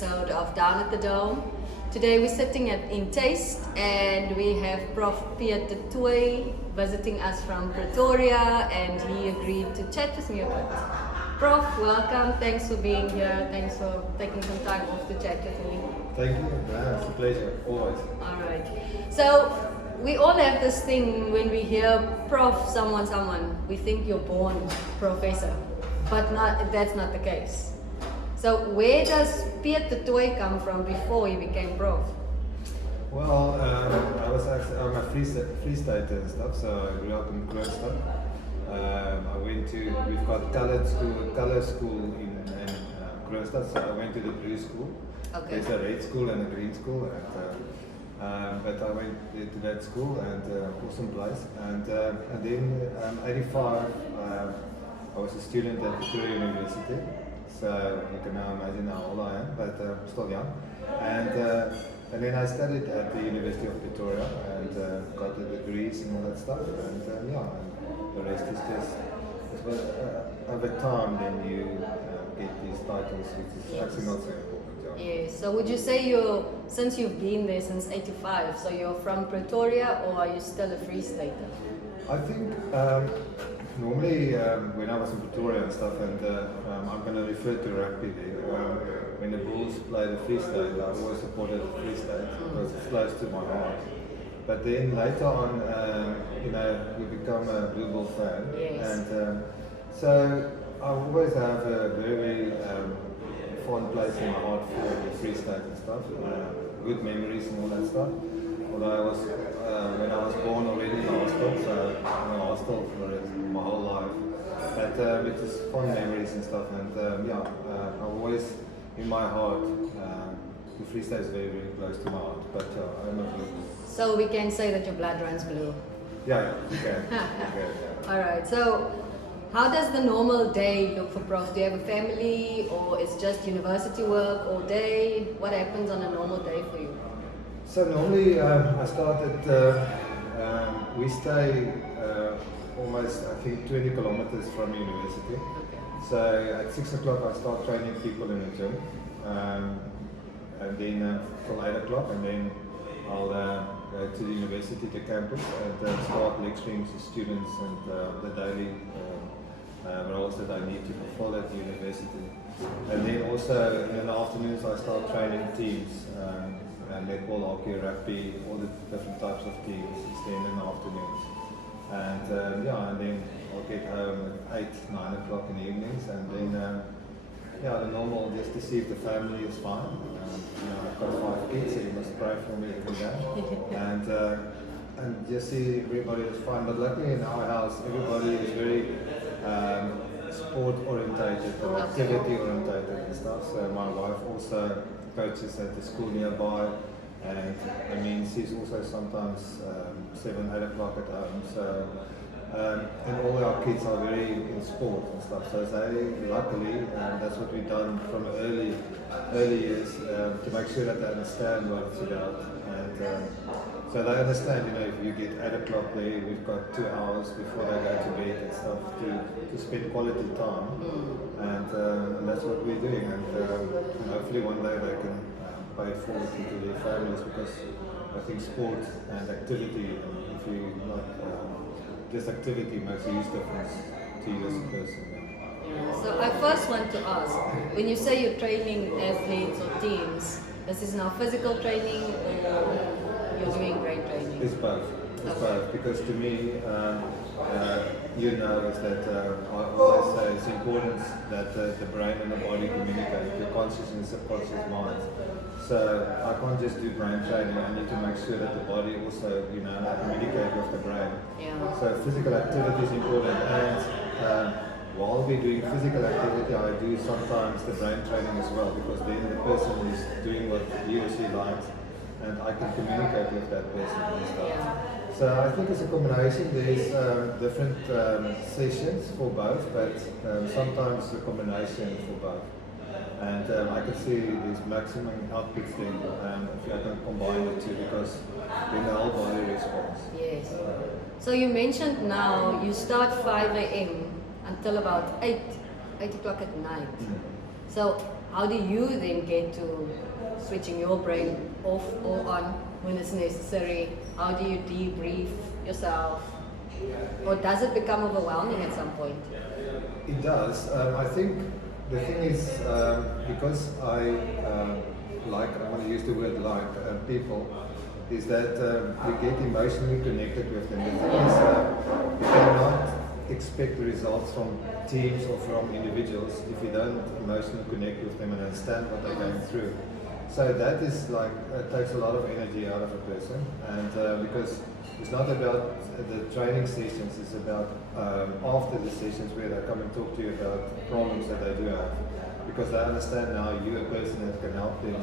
episode of Down at the Dome. Today we're sitting in Taste and we have Prof Peet du Toit visiting us from Pretoria, and he agreed to chat with me a bit. Prof, welcome. Thanks for being here. Thanks for taking some time off to chat with me. Thank you. It's a pleasure, always. Alright. So, we all have this thing when we hear Prof someone, we think you're born professor, but that's not the case. So where does Peet du Toit come from before he became Prof? Well, I'm a free stater and stuff, so I grew up in Pretoria. We've got colour school in Pretoria, so I went to the blue school. Okay. There's a red school and a green school, but I went to that school and awesome place. And then 85, I was a student at Pretoria University. So you can now imagine how old I am, but still young. And then I studied at the University of Pretoria and got the degrees and all that stuff. And the rest is just over time. Then you get these titles, which is actually not so important. Yes. So would you say since you've been there since '85, so you're from Pretoria, or are you still a Free Stater? I think. Normally, when I was in Pretoria and stuff, and I'm going to refer to rugby there, when the Bulls played the Free State, I always supported the Free State because it's close to my heart. But then later on, you become a Blue Bull fan. Yes. And so I always have a very fond place in my heart for the Free State and stuff, good memories and all that stuff. Although I was, when I was born already in the hospital, so I'm in the hospital for my whole life. But it is fond memories and stuff, and I've always, in my heart, the Free State is very, very close to my heart, but I'm a blue. So we can say that your blood runs blue? Yeah, you can. Yeah. Alright, so how does the normal day look for Prof? Do you have a family, or it's just university work all day? What happens on a normal day for you? So normally I started, we stay almost, I think, 20 kilometers from university. Okay. So at 6 o'clock I start training people in the gym, and then till 8 o'clock, and then I'll go to the university, to campus, and start lecturing to students and the daily roles that I need to fulfill at the university. And then also in the afternoons I start training teams. Netball, hockey, rugby, all the different types of teams. It's then in the afternoons. And then I'll get home at 8, 9 o'clock in the evenings, and then the normal, just to see if the family is fine. I've got 5 kids, so you must pray for me every day. And just see everybody is fine. But luckily in our house, everybody is very sport orientated, or activity orientated and stuff. So my wife also coaches at the school nearby, and I mean she's also sometimes 7, 8 o'clock at home. So and all our kids are very in sport and stuff. So they luckily, that's what we've done from early years to make sure that they understand what it's about. And so they understand, if you get 8 o'clock there, we've got 2 hours before they go to bed and stuff to spend quality time. And that's what we're doing. And hopefully one day they can pay it forward into their families, because I think sport and activity, if you like, just activity makes a huge difference to you as a person. So I first want to ask, when you say you're training athletes or teams, this is now physical training, or you're doing brain training? It's both. It's both, because to me, is that I always say it's important that the brain and the body communicate, the conscious and subconscious mind. So I can't just do brain training. I need to make sure that the body also, communicate with the brain. Yeah. So physical activity is important, and while we're doing physical activity, I do sometimes the brain training as well, because then the person is doing what he or she likes, and I can communicate with that person and stuff. Yeah. So I think it's a combination. There's different sessions for both, but sometimes it's a combination for both. And I can see there's maximum outputs then if I can combine the two, because then the whole body responds. Yes. So you mentioned now you start 5 a.m. until about 8 o'clock at night. So how do you then get to switching your brain off or on when it's necessary? How do you debrief yourself? Or does it become overwhelming at some point? It does. I think the thing is, because I want to use the word people, is that we get emotionally connected with them. The thing is, you cannot expect results from teams or from individuals if you don't emotionally connect with them and understand what they're going through. So that is like, it takes a lot of energy out of a person, and because it's not about the training sessions, it's about after the sessions where they come and talk to you about problems that they do have. Because they understand now you're a person that can help them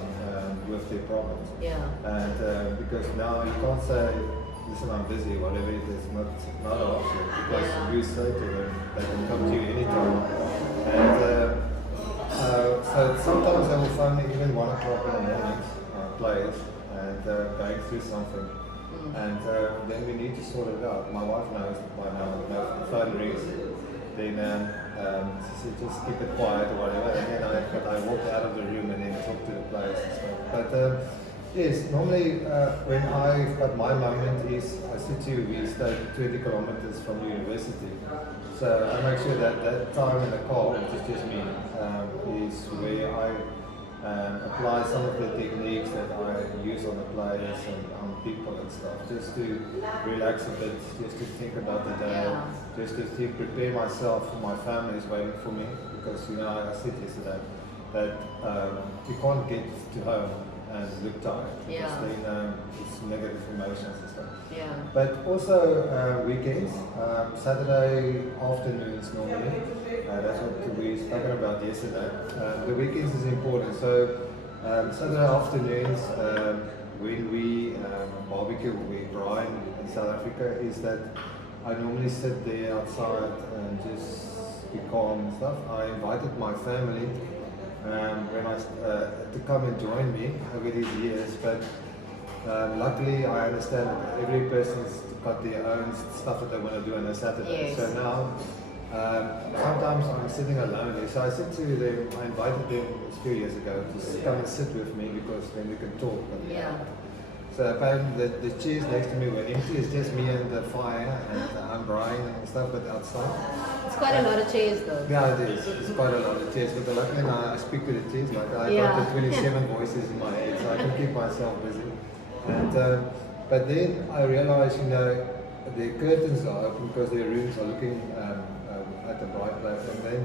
with their problems. Yeah. And because now you can't say, listen, I'm busy, whatever it is, not an option. Because you say to them, they can come to you anytime. And so sometimes they will phone me even 1 o'clock in the morning, players, and going through something. And then we need to sort it out. My wife knows by now, if the phone rings, then she said, just keep it quiet or whatever, and then I walk out of the room and then talk to the players and stuff. But yes, normally when I've got my moment is, I said to you, we stay 20 kilometers from the university. So I make sure that that time in the car, which is just me, is where I apply some of the techniques that I use on the players and on people and stuff, just to relax a bit, just to think about the day, just to prepare myself for my family is waiting for me, because I said yesterday that you can't get to home and look tired, because then it's negative emotions and stuff. Yeah. But also weekends, Saturday afternoons normally, that's what we spoken about yesterday. The weekends is important. So Saturday afternoons, when we barbecue, we brine in South Africa, is that I normally sit there outside and just be calm and stuff. I invited my family to come and join me over these years, but luckily I understand that every person's got their own stuff that they want to do on a Saturday. Yes. So now sometimes I'm sitting alone. So I said to them, I invited them a few years ago to come and sit with me, because then we can talk. So apparently the chairs next to me were empty. It's just me and the fire, and I'm Brian and stuff, but outside. It's quite a lot of chairs though. Yeah, it is. It's quite a lot of chairs. But luckily now I speak to the chairs. Like I got the 27 voices in my head, so I can keep myself busy. And but then I realized, the curtains are open because their rooms are looking at the bright light, and then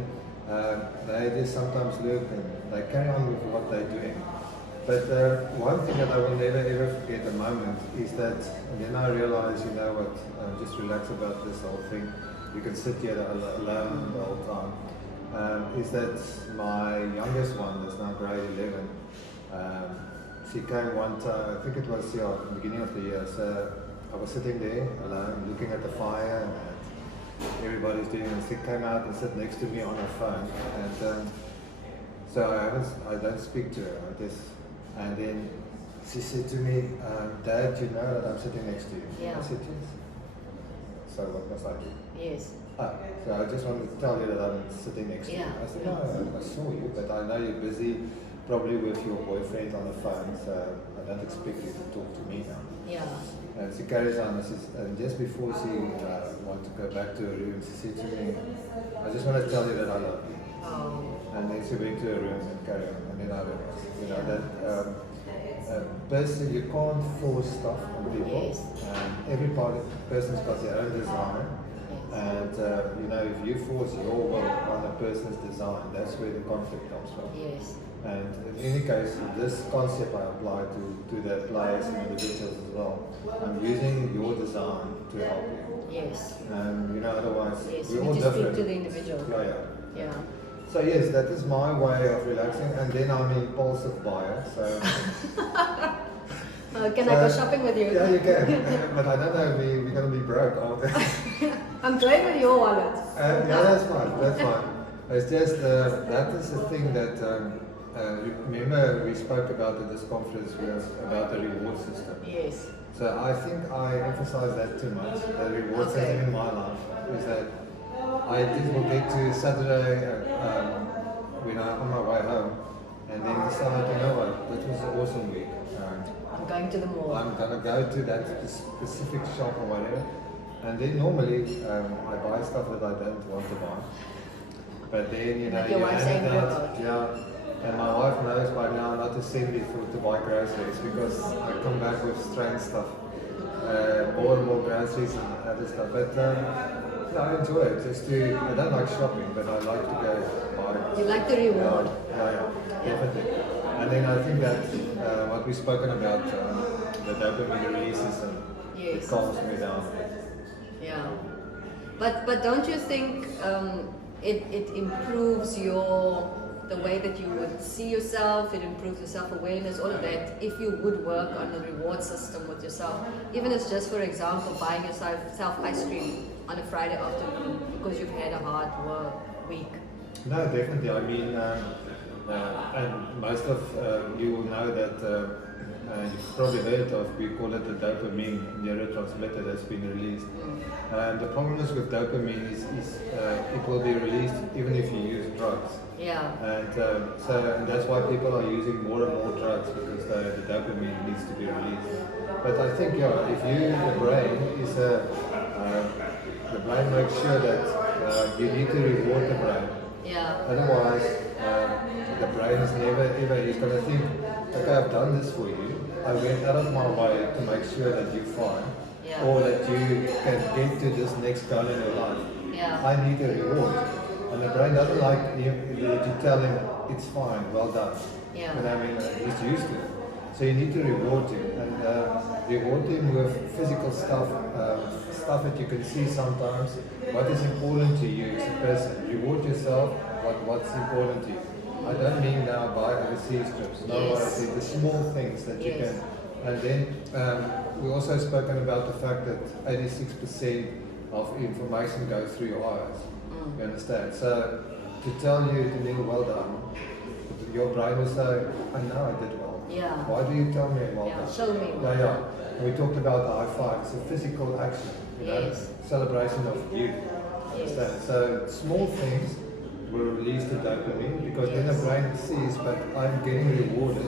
they just sometimes look and they carry on with what they're doing. But one thing that I will never ever forget a moment is that, and then I realized, just relax about this whole thing. You can sit here alone the whole time. Is that my youngest one, that's now grade 11, she came one time, I think it was the beginning of the year, so I was sitting there alone, looking at the fire, and everybody's doing it. She came out and sat next to me on her phone, and so I don't speak to her. And then she said to me, Dad, you know that I'm sitting next to you? Yeah. I said, yes. So what must I do? Yes. So I just wanted to tell you that I'm sitting next to you. I said, no, I saw you, but I know you're busy, probably with your boyfriend on the phone, so I don't expect you to talk to me now. Yeah. And she carries on, and just before she wanted to go back to her room, she said to me, I just want to tell you that I love you. Oh. And then she went to her room and carried on, and then I realized, that person, you can't force stuff on people. Yes. Every person's got their own design. And if you force your will on a person's design, that's where the conflict comes from. Yes. And in any case, this concept I apply to the players and individuals as well. I'm using your design to help you. Yes. And otherwise, Yes, we're all you different. speak to the individual. Yeah. So yes, that is my way of relaxing, and then I'm an impulsive buyer. So can I go shopping with you? Yeah, you can. But I don't know, we're going to be broke, aren't we? I'm going with your wallet. Yeah, that's fine. That's fine. It's just that is the thing that remember we spoke about at this conference about the reward system. Yes. So I think I emphasize that too much. The reward system in my life is that I just will get to Saturday when I'm on my way home. and then decided, you know what, that was an awesome week. I'm going to the mall. I'm going to go to that specific shop or whatever. And then normally I buy stuff that I don't want to buy. But then, you know, Your you wife's hand it angry out. about it. Yeah. And my wife knows by now not to send me to buy groceries because I come back with strange stuff. More and more groceries and other stuff. But I enjoy it. I don't like shopping, but I like to go buy. You like the reward. Yeah, definitely. And then I think that what we've spoken about, the dopamine releases, and it calms me down. Yeah. But don't you think it improves the way that you would see yourself, it improves your self-awareness, all of that, if you would work on a reward system with yourself. Even as just, for example, buying yourself ice cream on a Friday afternoon because you've had a hard work week. No, definitely. I mean, and most of you will know that you've probably heard of, we call it the dopamine neurotransmitter that's been released. The problem is with dopamine is it will be released even if you use drugs. Yeah. And that's why people are using more and more drugs, because the dopamine needs to be released. But I think, the brain makes sure that you need to reward the brain. Yeah. Otherwise, the brain is never ever, he's going to think, okay, I've done this for you. I went out of my way to make sure that you're fine, or that you can get to this next goal in your life. Yeah. I need a reward. And the brain doesn't like you to tell him, it's fine, well done. Yeah. But I mean, he's used to it. So you need to reward him, and reward him with physical stuff, stuff that you can see sometimes, what is important to you as a person. Reward yourself what's important to you. I don't mean now buy overseas trips. No, what I say, the small things that you can. And then we also spoken about the fact that 86% of information goes through your eyes. You understand? So to tell you to Neil, well done, your brain will say, I know I did well. Yeah. Why do you tell me well done? Show me. Yeah. And we talked about the high five. It's a physical action. You know, celebration of you. Understand? So small things will release the dopamine, because then the brain sees, but I'm getting rewarded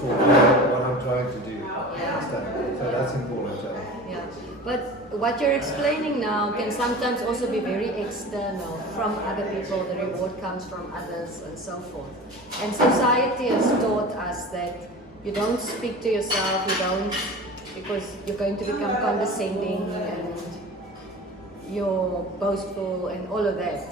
for what I'm trying to do. Understand? So that's important. Yeah. But what you're explaining now can sometimes also be very external, from other people. The reward comes from others and so forth. And society has taught us that you don't speak to yourself, because you're going to become condescending and you're boastful and all of that.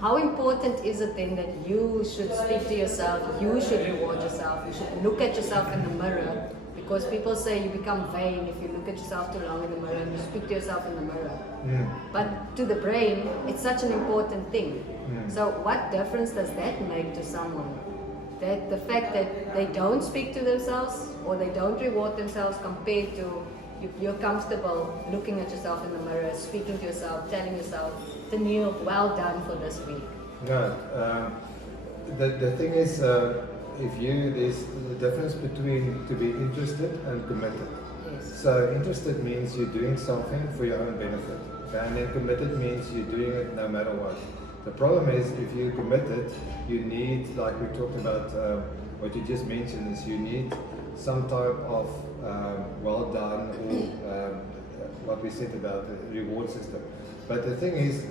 How important is it then that you should speak to yourself, you should reward yourself, you should look at yourself in the mirror? Because people say you become vain if you look at yourself too long in the mirror and you speak to yourself in the mirror. But to the brain, it's such an important thing. So what difference does that make to someone? That the fact that they don't speak to themselves or they don't reward themselves, compared to you're comfortable looking at yourself in the mirror, speaking to yourself, telling yourself, Daniel, well done for this week. No, the thing is, there's the difference between to be interested and committed. Yes. So interested means you're doing something for your own benefit, okay? And then committed means you're doing it no matter what. The problem is, if you're committed, you need, like we talked about, what you just mentioned, is you need some type of well done, or what we said about the reward system. But the thing is,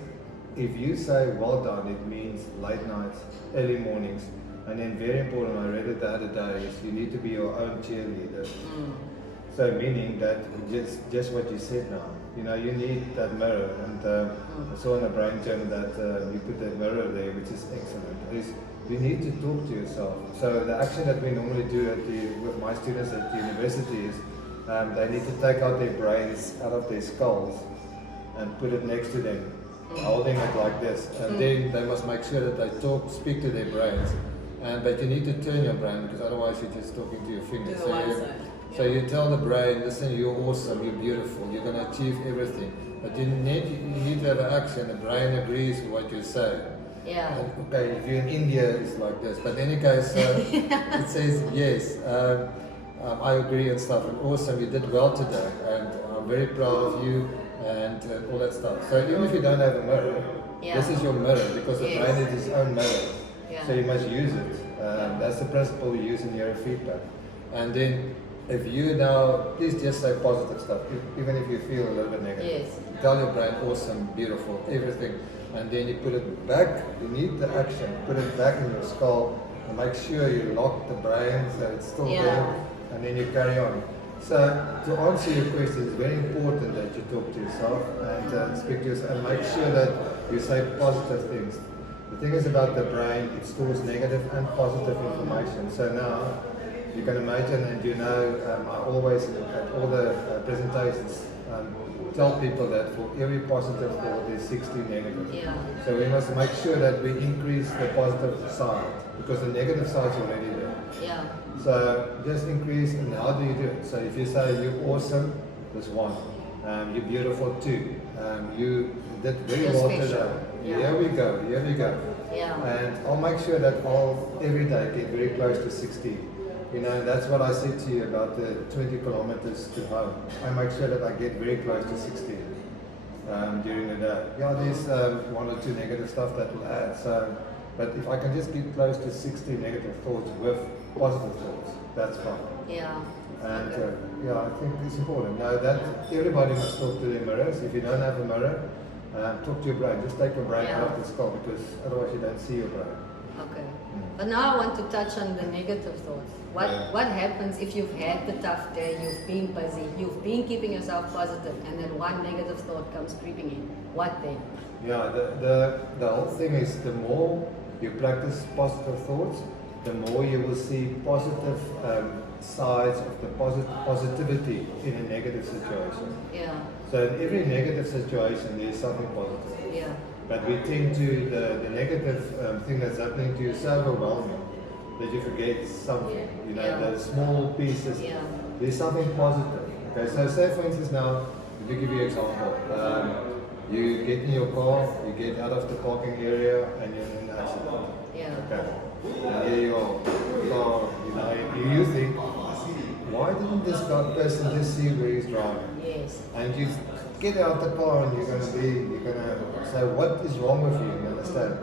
if you say well done, it means late nights, early mornings, and then very important, I read it the other day, is you need to be your own cheerleader. So meaning that just what you said now, you know, you need that mirror, and I saw in a brain gym that you put that mirror there, which is excellent. Is you need to talk to yourself. So the action that we normally do with my students at the university is they need to take out their brains out of their skulls and put it next to them, holding it like this, and then they must make sure that they speak to their brains. But you need to turn your brain, because otherwise you're just talking to your fingers. So you tell the brain, listen, you're awesome, you're beautiful, you're going to achieve everything. But you need to have an action. The brain agrees with what you say. Yeah. Okay, if you're in India, it's like this. But in any case, it says, yes, I agree and stuff. And awesome, you did well today. And I'm very proud of you and all that stuff. So even if you don't have a mirror, this is your mirror, because the brain is its own mirror. So you must use it. That's the principle we use in neurofeedback. And then if you now, please just say positive stuff, even if you feel a little bit negative. Yes. Tell your brain, awesome, beautiful, everything. And then you put it back, you need the action, put it back in your skull, and make sure you lock the brain so it's still there, and then you carry on. So to answer your question, it's very important that you talk to yourself and speak to yourself, and make sure that you say positive things. The thing is about the brain, it stores negative and positive information. So now, you can imagine, and you know, I always, at all the presentations, tell people that for every positive thought, there's 60 negative. Yeah. So we must make sure that we increase the positive side, because the negative side is already there. Yeah. So just increase, and how do you do it? So if you say you're awesome, there's 1. You're beautiful 2. You did very well today. Yeah. Here we go, here we go. Yeah. And I'll make sure that I'll every day get very close to 60. You know, that's what I said to you about the 20 kilometers to home. I make sure that I get very close to 60 during the day. Yeah, there's 1 or 2 negative stuff that will add. So, but if I can just get close to 60 negative thoughts with positive thoughts, that's fine. Yeah. And yeah, I think it's important. Now that everybody must talk to their mirrors. If you don't have a mirror, talk to your brain. Just take your brain out of the skull, because otherwise you don't see your brain. Okay. But now I want to touch on the negative thoughts. What happens if you've had the tough day, you've been busy, you've been keeping yourself positive, and then one negative thought comes creeping in? What then? Yeah, the whole thing is, the more you practice positive thoughts, the more you will see positive sides of the positivity in a negative situation. Yeah. So in every negative situation, there's something positive. Yeah. But we tend to, the negative thing that's happening to you is so overwhelming that you forget something, you know, the small pieces. Yeah. There's something positive. Okay, so say for instance now, let me give you an example. You get in your car, you get out of the parking area, and you're in an accident. Yeah. Okay. And here you are. So, you know, you think, why didn't this person just see where he's driving? Yes. And you get out the car and you're gonna say, what is wrong with you? You understand?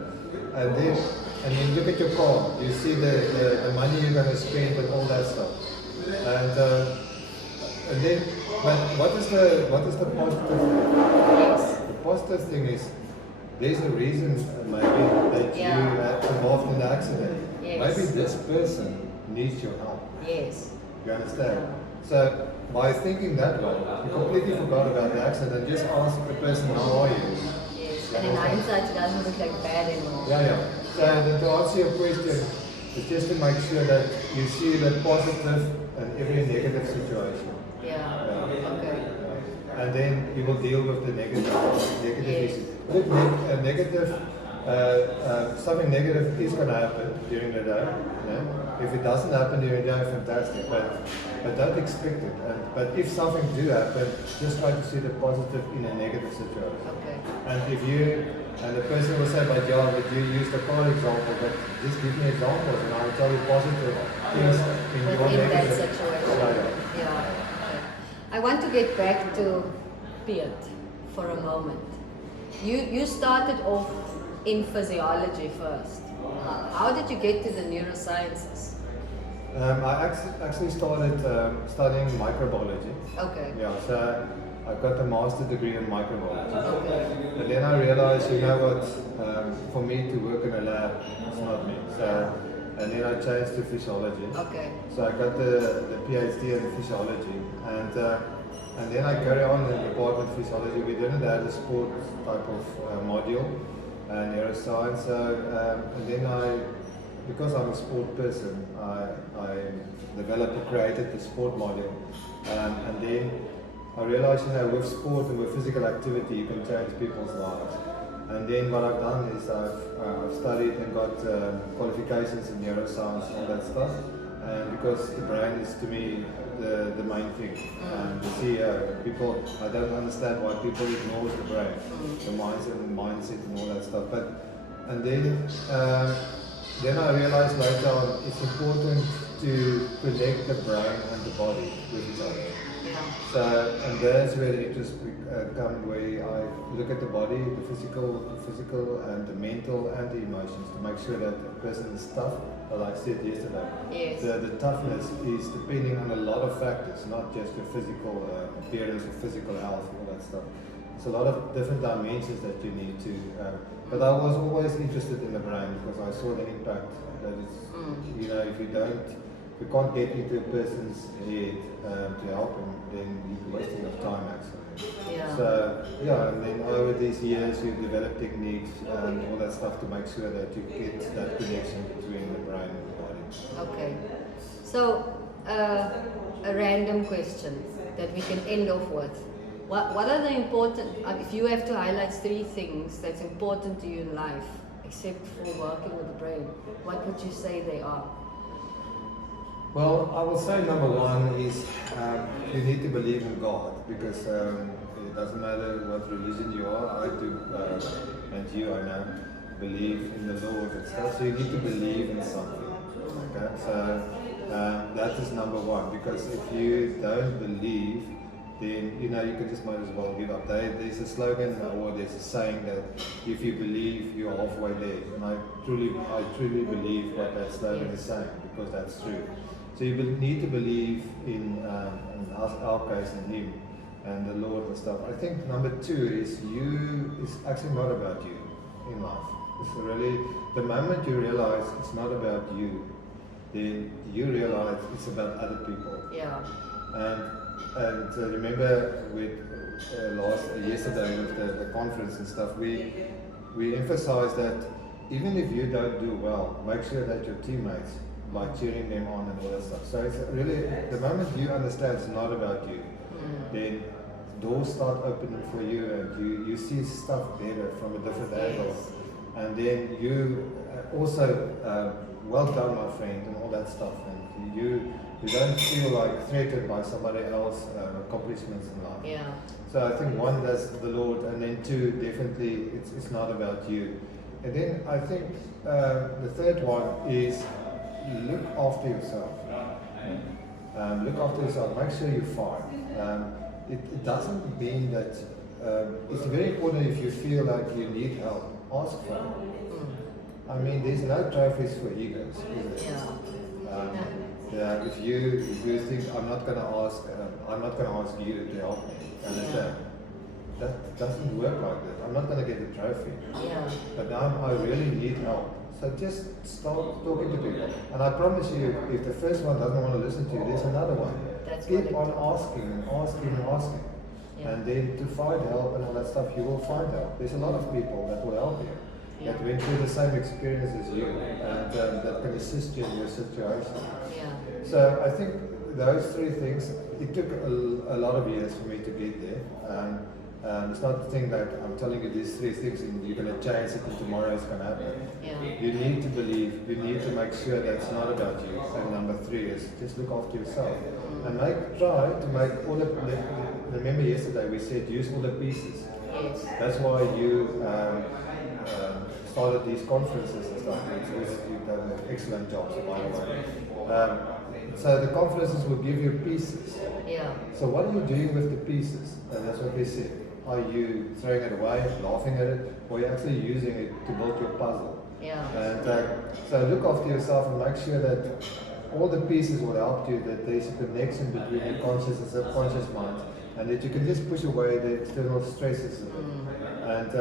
And then look at your car. You see the money you're gonna spend and all that stuff. And then, but what is the positive thing? Yes. The positive thing is, there's a reason maybe that you are involved in the accident. Yes. Maybe this person needs your help. Yes. You understand? So by thinking that way, you completely forgot about the accident. Just ask the person, how are you? Yes. And in hindsight, it doesn't look like bad anymore. Yeah. So then to answer your question, it's just to make sure that you see the positive in every negative situation. Yeah. Okay. And then you will deal with the negative issues. But if something negative is going to happen during the day, if it doesn't happen during the day, fantastic. But don't expect it. But if something do happen, just try to see the positive in a negative situation. Okay. And the person will say, but yeah, but you used the car example, but just give me examples and I will tell you positive things in your Within that negative situation. Yeah. Okay. I want to get back to Peet for a moment. You started off in physiology first. How did you get to the neurosciences? I actually started studying microbiology. Okay. Yeah, so I got a master's degree in microbiology. Okay. But then I realized, you know what, for me to work in a lab, it's not me. So, and then I changed to physiology. Okay. So I got the PhD in physiology. And then I carry on in the department of physiology. We didn't have a sport type of module, neuroscience. And then because I'm a sport person, I developed and created the sport module. And then I realized, you know, with sport and with physical activity, you can change people's lives. And then what I've done is I've studied and got qualifications in neuroscience and all that stuff. And because the brain is, to me, the main thing. You see, people, I don't understand why people ignore the brain, the mindset and all that stuff. And then I realized later on, it's important to connect the brain and the body with each other. Yeah. So, and that's where the interest come, where I look at the body, the physical and the mental and the emotions to make sure that the person is tough. Like I said yesterday, Yes. the toughness is depending on a lot of factors, not just your physical appearance or physical health, all that stuff. It's a lot of different dimensions that you need to. But I was always interested in the brain because I saw the impact that it's, you know, if you can't get into a person's head to help him, then you're wasting your time actually. Yeah. So yeah, and then over these years you develop techniques and all that stuff to make sure that you get that connection between the brain and the body. Okay. So, a random question that we can end off with. What are the important, if you have to highlight 3 things that's important to you in life, except for working with the brain, what would you say they are? Well, I will say number 1 is you need to believe in God, because it doesn't matter what religion you are. I do, and you, I know, believe in the Lord and stuff. So you need to believe in something. Okay, so that is number 1, because if you don't believe, then you know you can just might as well give up. There's a slogan or there's a saying that if you believe, you're halfway there, and I truly believe what that slogan is saying, because that's true. So you need to believe in our case, in Him and the Lord and stuff. I think number 2 is it's actually not about you in life. It's really, the moment you realize it's not about you, then you realize it's about other people. Yeah. And remember with yesterday with the conference and stuff, we emphasized that even if you don't do well, make sure that your teammates, like cheering them on and all that stuff. So it's really, the moment you understand it's not about you, then doors start opening for you, and you see stuff better from a different angle. And then you also, well done my friend, and all that stuff. And you don't feel like threatened by somebody else's accomplishments in life. Yeah. So I think 1, that's the Lord, and then 2, definitely it's not about you. And then I think the third one is look after yourself. Look after yourself. Make sure you're fine. It doesn't mean that it's very important if you feel like you need help, ask for help. I mean, there's no trophies for egos, is there? Yeah. If you think I'm not going to ask you to help me, understand? That doesn't work like that. I'm not going to get a trophy. Yeah. But now I really need help. So just start talking to people. And I promise you, if the first one doesn't want to listen to you, there's another one. Keep on asking and asking and asking. Yeah. And then to find help and all that stuff, you will find help. There's a lot of people that will help you, that went through the same experience as you, and that can assist you in your situation. Yeah. So I think those 3 things, it took a lot of years for me to get there. It's not the thing that I'm telling you these 3 things and you're going to change it and tomorrow it's going to happen. Yeah. You need to believe, you need to make sure that it's not about you. And number 3 is just look after yourself. And try to make all remember yesterday we said use all the pieces. Yes. That's why you started these conferences and stuff. You've done an excellent job, so by the way. So the conferences will give you pieces. Yeah. So what are you doing with the pieces? And that's what they said. Are you throwing it away, laughing at it, or are you actually using it to build your puzzle? Yeah. And so look after yourself and make sure that all the pieces will help you, that there's a connection between your conscious and subconscious mind, and that you can just push away the external stresses of it. And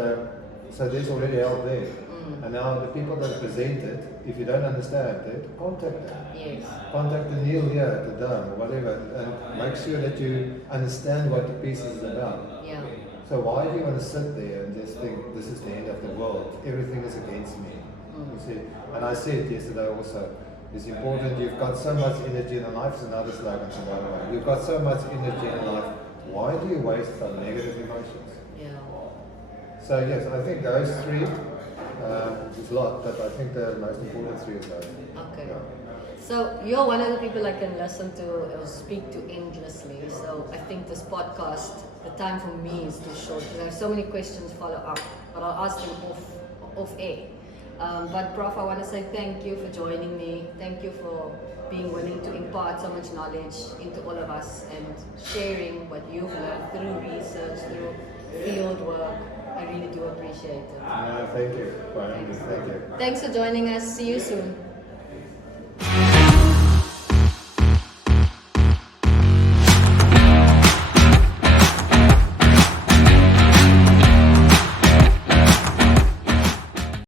so there's already help there. And now the people that present it, if you don't understand it, contact them. Yes. Contact the Neil here at the Dome, or whatever, and make sure that you understand what the piece is about. Yeah. So why do you want to sit there and just think this is the end of the world? Everything is against me. You see? And I said yesterday also, it's important, you've got so much energy in life, it's another slogan, by the way. You've got so much energy in life, why do you waste on negative emotions? Yeah. So yes, I think those 3, it's a lot, but I think the most important 3 is those. Okay. Yeah. So you're one of the people I can listen to or speak to endlessly. So I think this podcast, the time for me is too short because I have so many questions follow up, but I'll ask them off air. But Prof, I want to say thank you for joining me. Thank you for being willing to impart so much knowledge into all of us and sharing what you've learned through research, through field work. I really do appreciate it. Thank you for having me. Thank you. Thanks for joining us. See you soon.